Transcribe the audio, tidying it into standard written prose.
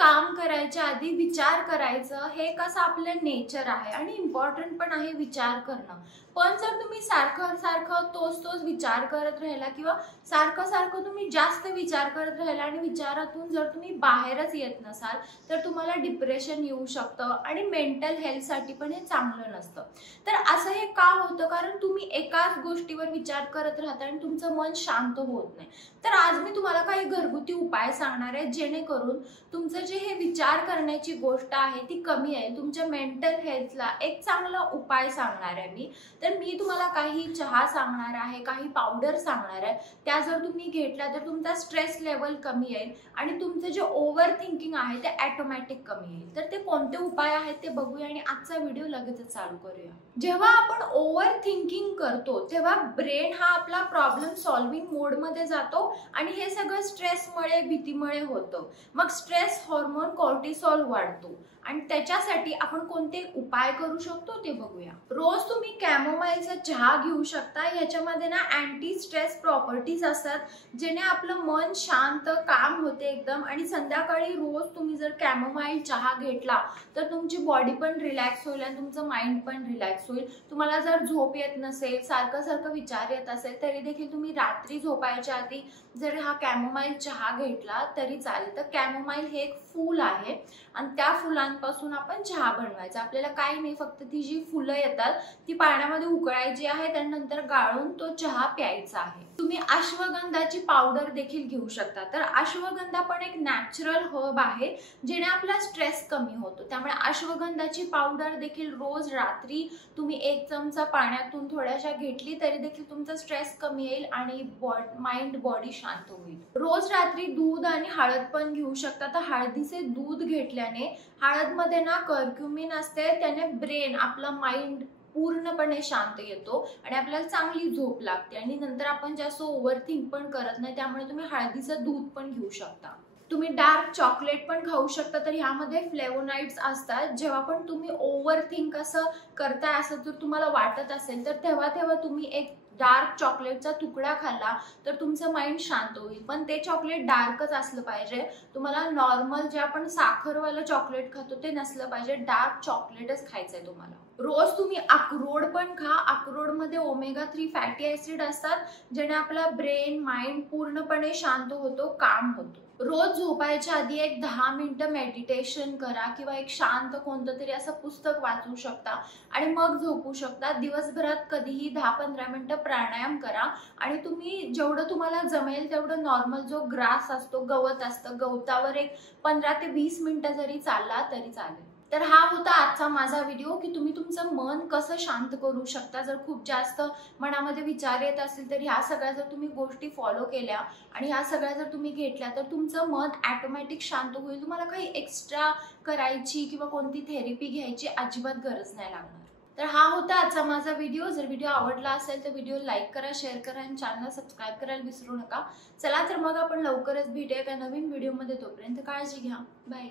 काम करायच्या आधी विचार करायचं हे कसं आपलं नेचर आहे आणि इम्पॉर्टंट पण आहे विचार करणं। पण जर तुम्ही सारखं सारखं तोच विचार करत राहिला किंवा सारखं सारखं तुम्ही जास्त विचार करत राहिला आणि विचारातून जर तुम्ही बाहेरच येत नसाल तर तुम्हाला डिप्रेशन येऊ शकतं आणि मेंटल हेल्थसाठी पण हे चांगलं नसतं। तर असं हे का होतं? कारण तुम्ही एकाच गोष्टीवर विचार करत राहता आणि तुमचं मन शांत होत नाही। तर आज मी तुम्हाला काही घरगुती उपाय सांगणार आहे जेणेकरून तुमचं जे हे विचार करण्याची गोष्ट आहे ती कमी आहे। तुमच्या मेंटल हेल्थला एक चांगला उपाय सांगणार आहे मी। तर मी तुम्हाला काही चहा सांगणार आहे, काही पावडर सांगणार आहे, त्या जर तुम्ही घेतल्या तर तुमचा स्ट्रेस लेवल कमी येईल आणि तुमचं जे ओव्हर थिंकिंग आहे ते ऑटोमॅटिक कमी येईल। तर ते कोणते उपाय आहेत ते बघूया आणि आजचा व्हिडिओ लगेचच चालू करूया। जेव्हा आपण ओव्हर थिंकिंग करतो तेव्हा ब्रेन हा आपला प्रॉब्लेम सॉल्विंग मोड मध्ये जातो आणि हे सगळं स्ट्रेसमुळे भीतीमुळे होतं। मग स्ट्रेस हार्मोन कॉर्टिसॉल वाढतो आणि त्याच्यासाठी आपण कोणते उपाय करू शकतो ते बघूया। रोज तुम्ही कॅमोमाईलचा चहा घेऊ शकता। याच्यामध्ये ना अँटी स्ट्रेस प्रॉपर्टीज असतात जेणे आपलं मन शांत काम होते एकदम। आणि संध्याकाळी रोज तुम्ही जर कॅमोमाईल चहा घेतला तर तुमची बॉडी पण रिलॅक्स होईल आणि तुमचं माइंड पण रिलॅक्स होईल। तुम्हाला जर झोप येत नसेल, सारखं सारखं विचार येत असेल तरी देखील तुम्ही रात्री झोपायच्या आधी जर हा कॅमोमाईल चहा घेतला तरी चालेल। तर कॅमोमाईल हे एक फूल आहे आणि त्या फुलांपासून आपण चहा बनवायचा। आपल्याला काही नाही, फक्त ती जी फुलं येतात ती पाण्यामध्ये उकळायची आहेत आणि नंतर गाळून तो चहा प्यायचा आहे। तुम्ही अश्वगंधाची पावडर देखील घेऊ शकता। तर अश्वगंधा पण एक नॅचरल हर्ब आहे जेणे आपला स्ट्रेस कमी होतो। त्यामुळे अश्वगंधाची पावडर देखील रोज रात्री तुम्ही 1 चमचा पाण्यातून थोड्याशा घेतली तरी देखील तुमचा स्ट्रेस कमी येईल आणि माइंड बॉडी शांत होईल। रोज रात्री दूध आणि हळद पण घेऊ शकता। तर हळदीचे दूध घेतल्याने हळदमध्ये ना कर्क्युमिन असते, त्याने ब्रेन आपला माइंड पूर्णपणे शांत येतो आणि आपल्याला चांगली झोप लागते आणि नंतर आपण जास्त ओव्हरथिंक पण करत नाही। त्यामुळे तुम्ही हळदीचं दूध पण घेऊ शकता। तुम्ही डार्क चॉकलेट पण खाऊ शकता। तर ह्यामध्ये फ्लेवोनाइड्स असतात। जेव्हा पण तुम्ही ओव्हरथिंक असं करताय असं जर तुम्हाला वाटत असेल तर तेव्हा तुम्ही एक डार्क चॉकलेटचा तुकडा खाल्ला तर तुमचं माइंड शांत होईल। पण ते चॉकलेट डार्कच असलं पाहिजे। तुम्हाला नॉर्मल जे आपण साखरवालं चॉकलेट खातो ते नसलं पाहिजे, डार्क चॉकलेटच खायचंय तुम्हाला। रोज तुम्ही अक्रोड पण खा। अक्रोडमध्ये ओमेगा 3 फॅटी ऍसिड असतात ज्याने आपला ब्रेन माइंड पूर्णपणे शांत होतो, काम होतो। रोज झोपायच्या आधी एक 10 मिनिटं मेडिटेशन करा किंवा एक शांत कोणतं तरी असं पुस्तक वाचू शकता आणि मग झोपू शकता। दिवसभरात कधीही 10-15 मिनिटं प्राणायाम करा आणि तुम्ही जेवढं तुम्हाला जमेल तेवढं नॉर्मल जो ग्रास असतो, गवत असतं, गवतावर एक 15 ते 20 मिनिटं जरी चालला तरी चालेल। तर हा होता आजचा माझा व्हिडिओ की तुम्ही तुमचं मन कसं शांत करू शकता। जर खूप जास्त मनामध्ये विचार येत असेल तर ह्या सगळ्या जर तुम्ही गोष्टी फॉलो केल्या आणि ह्या सगळ्या जर तुम्ही घेतल्या तर तुमचं मन ऑटोमॅटिक शांत होईल। तुम्हाला काही एक्स्ट्रा करायची किंवा कोणती थेरपी घ्यायची अजिबात गरज नाही लागणार। तर हा होता आजचा माझा व्हिडिओ। जर व्हिडिओ आवडला असेल तर व्हिडिओ लाईक करा, शेअर करा आणि चॅनल सबस्क्राईब करायला विसरू नका। चला तर मग आपण लवकरच भेटूया एका नवीन व्हिडिओमध्ये। तोपर्यंत काळजी घ्या, बाय।